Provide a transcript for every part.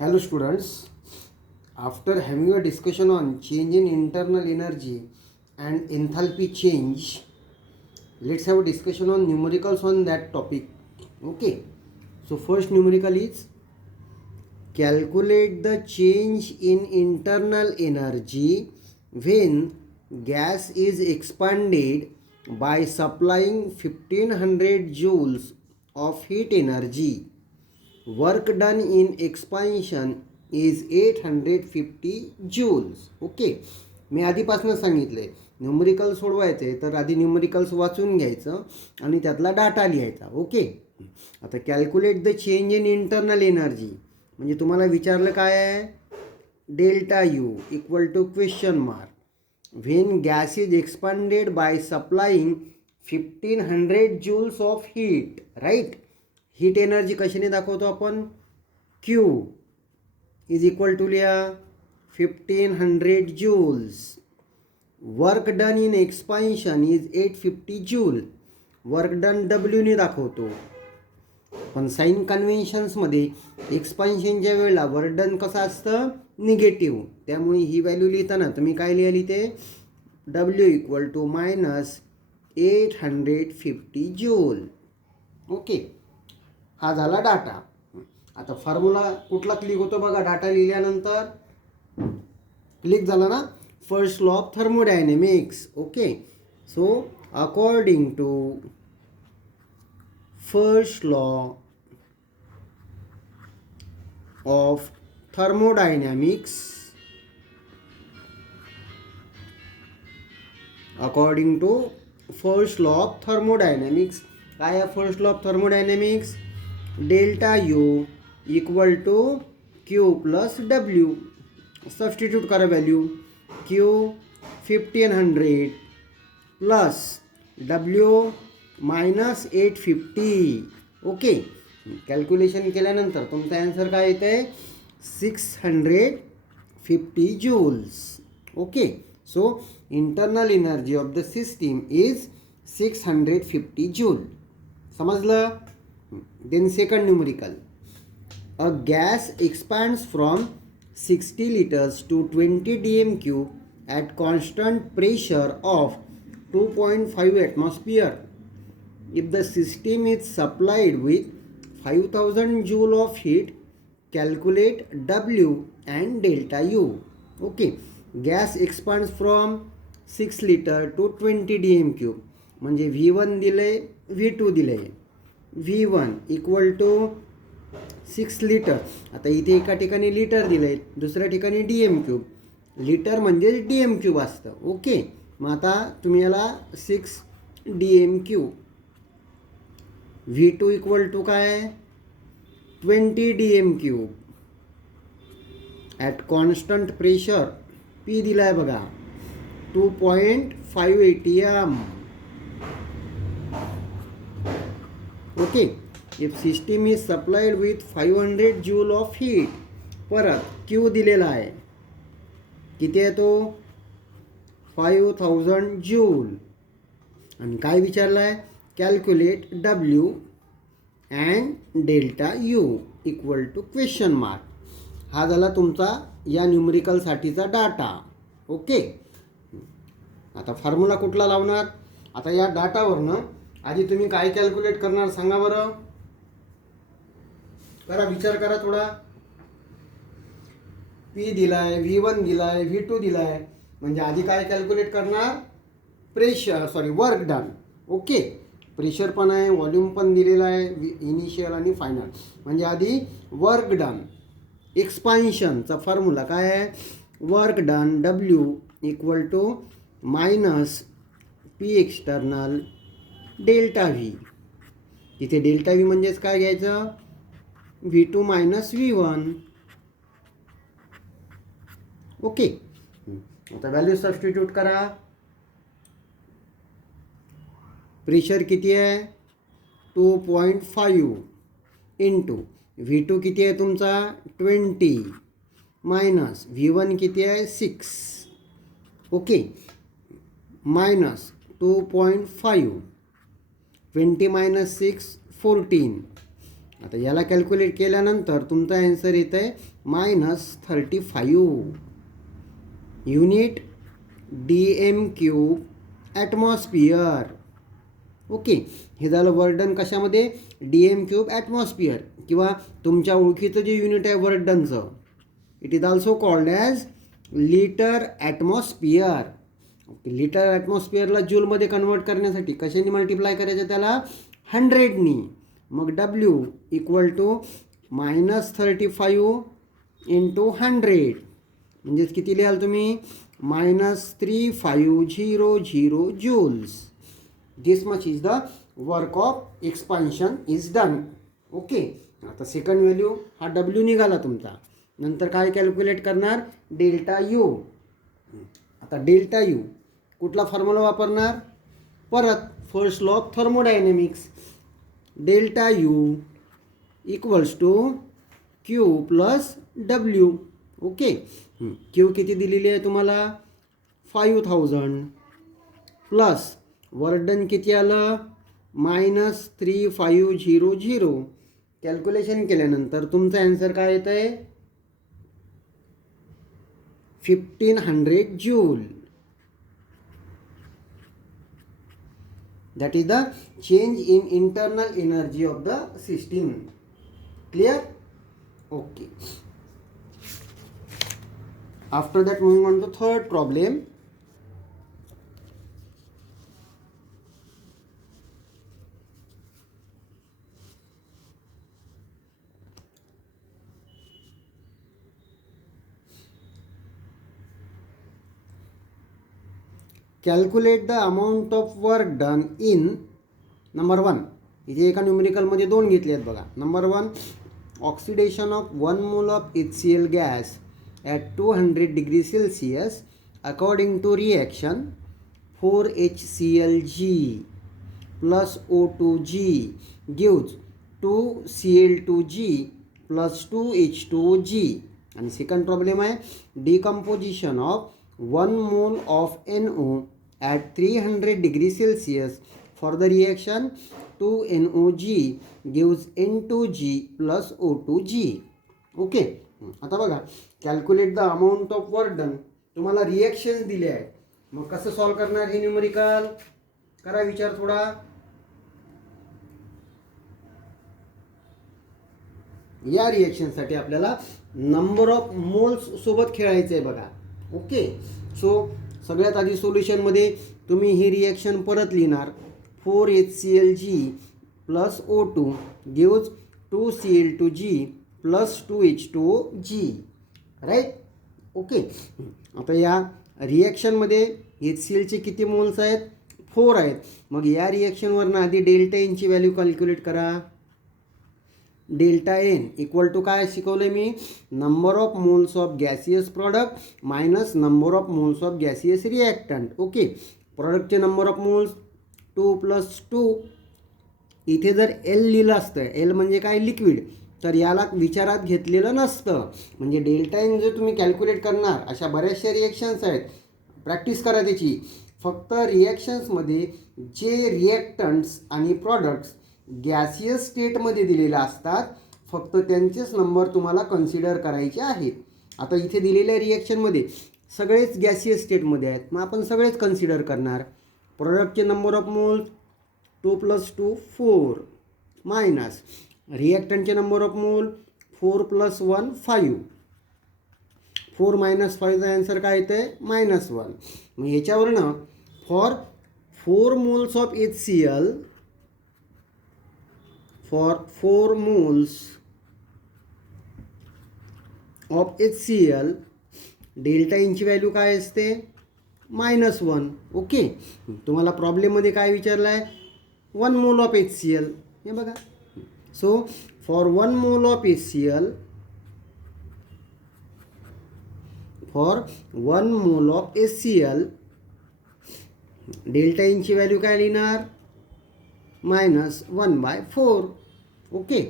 Hello students, after having a discussion on change in internal energy and enthalpy change, let's have a discussion on numericals on that topic. Okay, so first numerical is calculate the change in internal energy when gas is expanded by supplying 1500 joules of heat energy. Work done in expansion is 850 joules. Okay, मी आधीपासून सांगितले numerical सोडवायचे तर आधी numericals वाचून घ्यायचं आणि त्यातला data लिहायचा. ओके, आता calculate the change in internal energy म्हणजे तुम्हाला विचारलं काय आहे, delta U equal to question mark when gas is expanded by supplying 1500 joules of heat. Right, heat energy कशाने दाखवतो आपण, क्यू इज इक्वल टू लिहा 1500 joules. Work done in expansion is 850 joule. Work done डब्ल्यूने दाखवतो, पण sign कन्व्हेन्शन्समध्ये एक्सपान्शनच्या वेळेला work done कसं असतं, निगेटिव्ह. त्यामुळे ही व्हॅल्यू लिहिताना तुम्ही काय लिहिली ते W equal to minus 850 joule. Okay, हा झाला डाटा. आता फॉर्म्युला कुठला क्लिक होतो बघा, डाटा लिहिल्यानंतर क्लिक झाला ना, first law of thermodynamics. Okay, so according to first law of thermodynamics, according to first law of thermodynamics, काय आहे first law of thermodynamics, delta U equal to Q plus W. Substitute करा value, Q 1500 plus W minus 850. Okay, calculation केल्यानंतर तुमचा answer काय येतं आहे, 650 joules. Okay, so internal energy of the system is 650 joule. समजलं. Then second numerical, a gas expands from 60 liters to 20 dm cube at constant pressure of 2.5 atmosphere. If the system is supplied with 5000 joule of heat, calculate W and delta U. Okay, gas expands from 6 liter to 20 dm cube म्हणजे V1 दिले, V2 दिले. V1 equal to 6 litre. आता इथे एका ठिकाणी litre दिलं आहे, दुसऱ्या ठिकाणी डी एम क्यूब. लिटर म्हणजे डी एम क्यूब असतं. ओके, मग आता तुम्ही याला 6 D M cube. V2 equal to काय, 20 D M cube at constant pressure. P दिला आहे बघा 2.5 ATM. Okay, if system is supplied with 500 joule of heat. परत क्यू दिलेला आहे, किती आहे तो, 5000 जूल. आणि काय विचारलं आहे, calculate W and delta U equal to question mark. हा झाला तुमचा या न्यूमरिकलसाठीचा डाटा. ओके, आता फॉर्म्युला कुठला लावणार, आता या डाटावरनं आधी तुम्ही काय कॅल्क्युलेट करणार सांगा बरं, करा विचार करा थोडा. P दिलाय, V1 दिलाय, V2 दिलाय, म्हणजे आधी काय कॅल्क्युलेट करणार, pressure, sorry work done. Okay, pressure पण आहे, व्हॉल्यूम पण दिलेला आहे, इनिशियल आणि फायनल. म्हणजे आधी वर्क डन. एक्सपान्शनचा फॉर्म्युला काय आहे, work done W equal to minus P external delta V. इथे डेल्टा व्ही म्हणजेच काय घ्यायचं, V2 मायनस V1. ओके, आता व्हॅल्यू सबस्टिट्यूट करा. प्रेशर किती आहे, 2.5 इंटू V2 किती आहे तुमचा 20 मायनस V1 किती आहे 6. Okay, minus 2.5, 20 minus 6 14. आता याला कॅल्क्युलेट केल्यानंतर तुमचा ॲन्सर येत आहे -35 युनिट DM³ ॲटमॉस्फिअर. ओके, हे झालं वर्क डन कशामध्ये, DM³ ॲटमॉस्फिअर, किंवा तुमच्या ओळखीचं जे युनिट आहे वर्क डनचं, it is also called as litre atmosphere. Okay, litre ॲटमॉस्फिअरला जूलमध्ये कन्वर्ट करण्यासाठी कशाने मल्टिप्लाय करायचं, त्याला 100नी. मग W = -35 × 100, म्हणजेच किती लिहाल तुम्ही, -3500 joules. This much is the work of expansion is done. Okay, आता सेकंड व्हॅल्यू हा W निघाला तुमचा. नंतर काय कॅल्क्युलेट करणार, डेल्टा U. आता डेल्टा U कुठला फॉर्म्युला वापरणार, परत first law of thermodynamics. Delta U = Q + W. Okay, Q किती दिलेली आहे तुम्हाला, 5000, प्लस वर्क डन किती आलं, -3500. कॅल्क्युलेशन केल्यानंतर तुमचं ॲन्सर काय येतं आहे, 1500 joule. That is the change in internal energy of the system. Clear? Okay. After that, moving on to third problem. Calculate the amount of work done in number 1. इथे एका न्यूमेरिकलमध्ये 2 घेतले आहेत बघा. Number 1, oxidation of 1 mole of HCl gas at 200 degrees Celsius according to reaction 4HClG plus O2G gives 2Cl2G plus 2H2OG. आणि second problem आहे, decomposition of 1 mole of NO at 300 degrees Celsius for the reaction 2NOG gives N2G plus O2G. Okay, आता बघा, calculate the amount of work done. तुम्हाला reactions दिले आहेत, मग कसं solve करणार हे न्यूमेरिकल, करा विचार थोडा. या रिएक्शनसाठी आपल्याला नंबर ऑफ मोल्स सोबत खेळायचं आहे बघा. ओके, सो सगळ्यात आधी सोल्युशनमध्ये तुम्ही ही रिएक्शन परत लिहिणार. 4HClG plus O2 gives 2Cl2G plus 2H2OG. Right? Okay, आता या रिएक्शनमध्ये HClचे किती मोल्स आहेत, 4 आहेत. मग या रिएक्शनवरनं आधी डेल्टा एनची व्हॅल्यू कॅल्क्युलेट करा. डेल्टा एन = काय शिकवलं मी, number of moles of gaseous product minus number of moles of gaseous reactant. Okay, प्रॉडक्टचे नंबर ऑफ मोल्स 2 + 2. इथे जर L लिहिलं असतं, L म्हणजे काय, लिक्विड, तर याला विचारात घेतलेलं नसतं. म्हणजे डेल्टा एन जे तुम्ही कॅल्क्युलेट करणार, अशा बऱ्याचशा रिॲक्शन्स आहेत, प्रॅक्टिस करा त्याची. फक्त रिॲक्शन्समध्ये जे रिॲक्टंट्स आणि प्रॉडक्ट्स गॅसियस स्टेटमध्ये दिलेले असतात, फक्त त्यांचेच नंबर तुम्हाला कन्सिडर करायचे आहेत. आता इथे दिलेल्या रिॲक्शनमध्ये सगळेच गॅसियस स्टेटमध्ये आहेत, मग आपण सगळेच कन्सिडर करणार. प्रोडक्टचे नंबर ऑफ मोल्स 2 + 2 4 मायनस रिॲक्टंटचे नंबर ऑफ मोल 4 + 1 5. 4 - 5चा आन्सर काय येतं आहे, -1. मग ह्याच्यावरनं for 4 moles of HCl, for 4 moles of HCl delta एनची व्हॅल्यू काय असते, -1. ओके, तुम्हाला प्रॉब्लेममध्ये काय विचारलं आहे, 1 mole ऑफ HCl. हे बघा, so for 1 mole of HCl, delta एनची व्हॅल्यू काय लिहिणार, -1/4. ओके,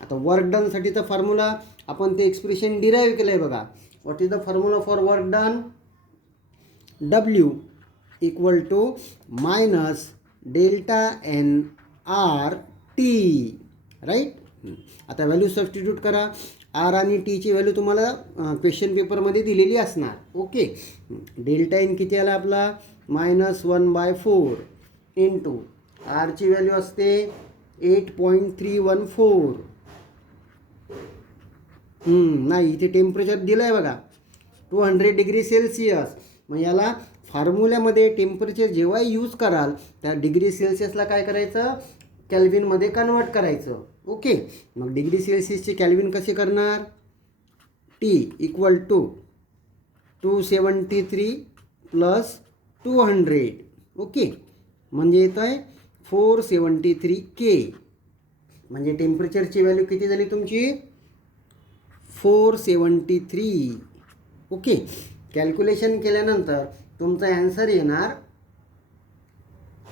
आता वर्क डनसाठीचा फॉर्म्युला आपण ते एक्सप्रेशन डिराईव्ह केलं आहे बघा. What is the formula for work done, W = -delta NRT. Right? आता व्हॅल्यू सबस्टिट्यूट करा. आर आणि टीची व्हॅल्यू तुम्हाला क्वेश्चन पेपरमध्ये दिलेली असणार. ओके, डेल्टा एन किती आला आपला -1/4 इंटू आरची व्हॅल्यू असते 8.314. नाही, इथे टेम्परेचर दिलं आहे बघा 200 डिग्री सेल्सिअस. मग याला फॉर्म्युल्यामध्ये टेम्परेचर जेव्हा यूज कराल त्या डिग्री सेल्सिअसला काय करायचं, कॅल्विनमध्ये कन्वर्ट करायचं. ओके, मग डिग्री सेल्सिअसचे कॅल्विन कसे करणार, टी इक्वल टू 273 + 200. ओके, म्हणजे येतं आहे 473 K. म्हणजे टेम्परेचरची व्हॅल्यू किती झाली तुमची 473. ओके, कॅल्क्युलेशन केल्यानंतर तुमचा ॲन्सर येणार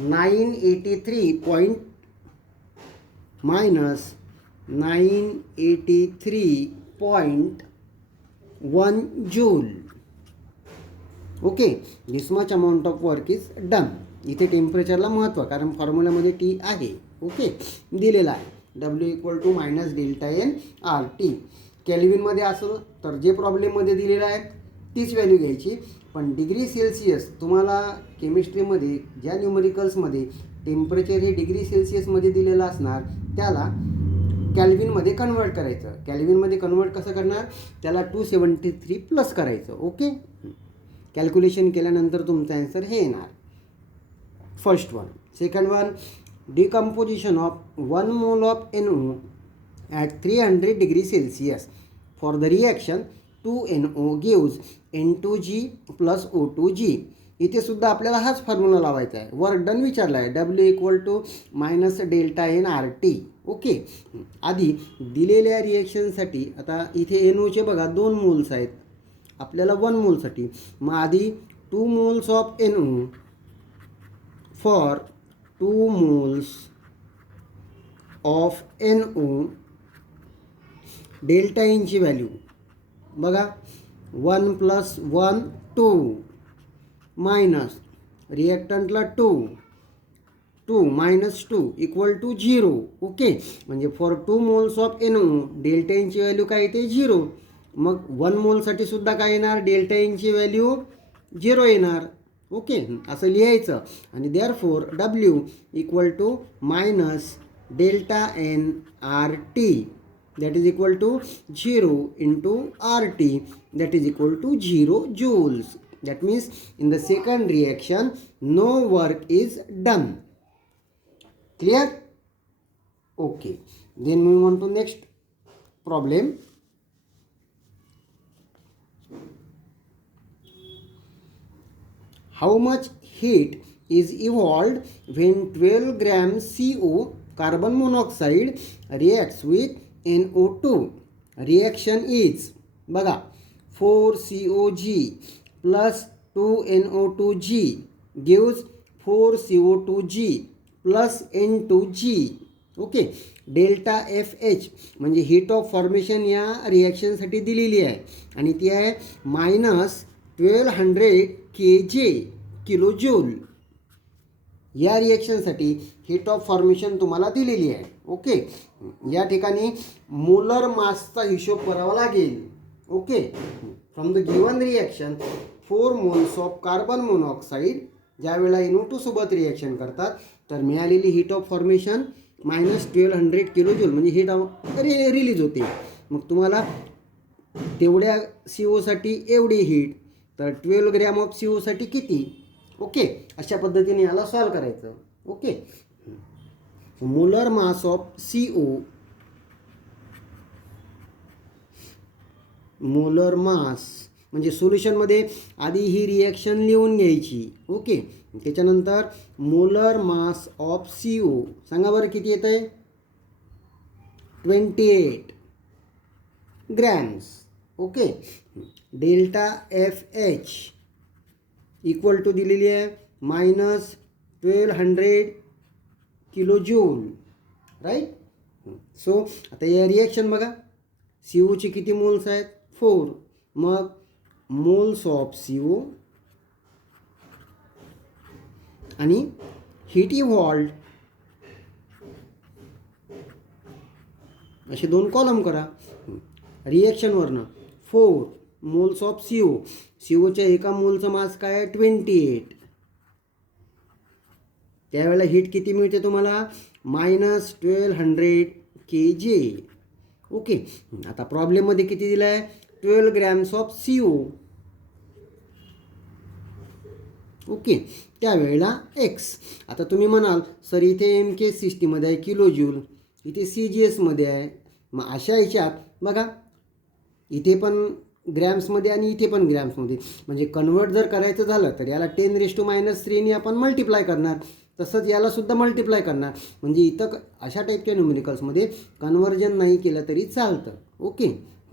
983.1 joule. Okay, this much amount of work is done. इथे टेम्परेचरला महत्त्व, कारण फॉर्म्युल्यामध्ये टी आहे. ओके, दिलेला आहे W = -ΔNRT. कॅल्विनमध्ये असं तर जे प्रॉब्लेममध्ये दिलेलं आहे तीच व्हॅल्यू घ्यायची. पण डिग्री सेल्सिअस तुम्हाला केमिस्ट्रीमध्ये ज्या न्यूमरिकल्समध्ये टेम्परेचर हे डिग्री सेल्सिअसमध्ये दिलेलं असणार त्याला कॅल्विनमध्ये कन्वर्ट करायचं. कॅल्विनमध्ये कन्वर्ट कसं करणार, त्याला 273 प्लस करायचं. ओके, कॅल्क्युलेशन केल्यानंतर तुमचा ॲन्सर हे येणार. First one. Second one, decomposition of 1 mole of NO at 300 degree Celsius. For the reaction 2NO gives N2G plus O2G. इथे सुद्धा आपल्याला हाच फॉर्म्युला लावायचा आहे. वर्क डन विचारला आहे W = -ΔNRT. ओके, आधी दिलेल्या रिएक्शनसाठी आता इथे NOचे बघा 2 मोल्स आहेत, आपल्याला 1 मोलसाठी. मग आधी 2 moles of NO for 2 moles of NO, delta एनची व्हॅल्यू बघा 1 + 1 2 मायनस रिॲक्टंटला 2 2 - 2 = 0. ओके, म्हणजे for 2 moles of NO delta एनची व्हॅल्यू काय येते 0. मग 1 मोलसाठी सुद्धा काय येणार, डेल्टा एनची व्हॅल्यू 0 येणार. ओके, असं लिहायचं. आणि therefore W = -ΔNRT, that is equal to 0 into RT, that is equal to 0 joules. That means in the second reaction no work is done. Clear? Okay, then move on to next problem. How much heat is evolved when 12 grams CO carbon monoxide reacts with NO2? Reaction is बघा 4COG plus 2NO2G gives 4CO2G plus N2G. Okay, delta FH म्हणजे heat of formation या रिॲक्शनसाठी दिलेली आहे आणि ती आहे -1200 kJ kilo joule. या रिॲक्शनसाठी heat of formation तुम्हाला दिलेली आहे. ओके, या ठिकाणी मोलर मासचा हिशोब करावा लागेल. Okay, from the given reaction 4 moles of carbon monoxide ज्या वेळेला NO2 सोबत रिॲक्शन करतात तर मिळालेली heat of formation -1200 kilo joule म्हणजे हीट रिलीज होते. मग तुम्हाला तेवढ्या CO साठी एवढी हीट, तर 12 ग्रॅम ऑफ CO साठी किती. ओके, अशा पद्धतीने याला सॉल्व करायचं. Okay, molar mass of CO, molar mass म्हणजे सोल्युशनमध्ये आधी ही रिॲक्शन लिहून घ्यायची. ओके, त्याच्यानंतर मोलर मास ऑफ CO सांगा बरं किती येतं आहे 28 grams. Okay, delta FH equal to दिलेली आहे -1200 किलो जूल. राईट. सो आता या रिॲक्शन बघा COचे किती मोल्स आहेत 4. मग मोल्स ऑफ CO आणि हीट इव्हॉल्व्ड असे 2 कॉलम करा. रिॲक्शनवरनं 4 मोल्स ऑफ CO च्या एका मोलचं मास काय आहे 28. त्यावेळेला हीट किती मिळते तुम्हाला -1200 kJ. ओके. आता प्रॉब्लेममध्ये किती दिलं आहे 12 ग्रॅम्स ऑफ CO. ओके. त्यावेळेला एक्स. आता तुम्ही म्हणाल सर इथे MK60मध्ये आहे किलो जूल, इथे CGSमध्ये आहे. मग अशा ह्याच्यात बघा इथे पण ग्रॅम्समध्ये आणि इथे पण ग्रॅम्समध्ये, म्हणजे कन्वर्ट जर करायचं झालं तर याला 10⁻³ ने आपण मल्टिप्लाय करणार, तसंच यालासुद्धा मल्टिप्लाय करणार. म्हणजे इथं अशा टाईपच्या न्यूमेरिकल्समध्ये कन्वर्जन नाही केलं तरी चालतं. ओके.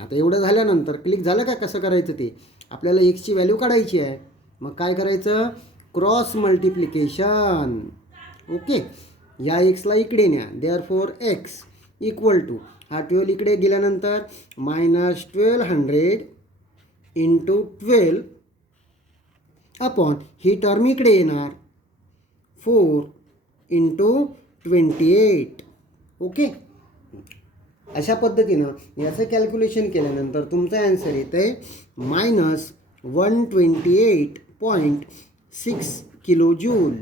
आता एवढं झाल्यानंतर क्लिक झालं का कसं करायचं ते, आपल्याला एक्सची व्हॅल्यू काढायची आहे. मग काय करायचं क्रॉस मल्टिप्लिकेशन. ओके. या एक्सला इकडे न्या, देअरफॉर एक्स इक्वल टू हा 12 इकडे गेल्यानंतर -1200 इंटू 12 अपॉन ही टर्म इकडे येणार 4 इंटू 28. ओके. अशा पद्धतीनं याचं कॅल्क्युलेशन केल्यानंतर तुमचं ॲन्सर येतं आहे -128.6 kilo joule.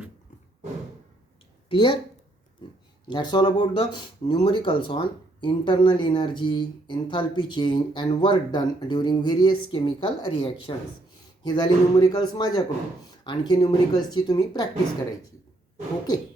Clear. That's all about the numericals on internal energy, enthalpy change and work done during various chemical reactions. हे झाले न्यूमरिकल्स माझ्याकडून. आणखी न्यूमरिकल्सची तुम्ही प्रॅक्टिस करायची. ओके.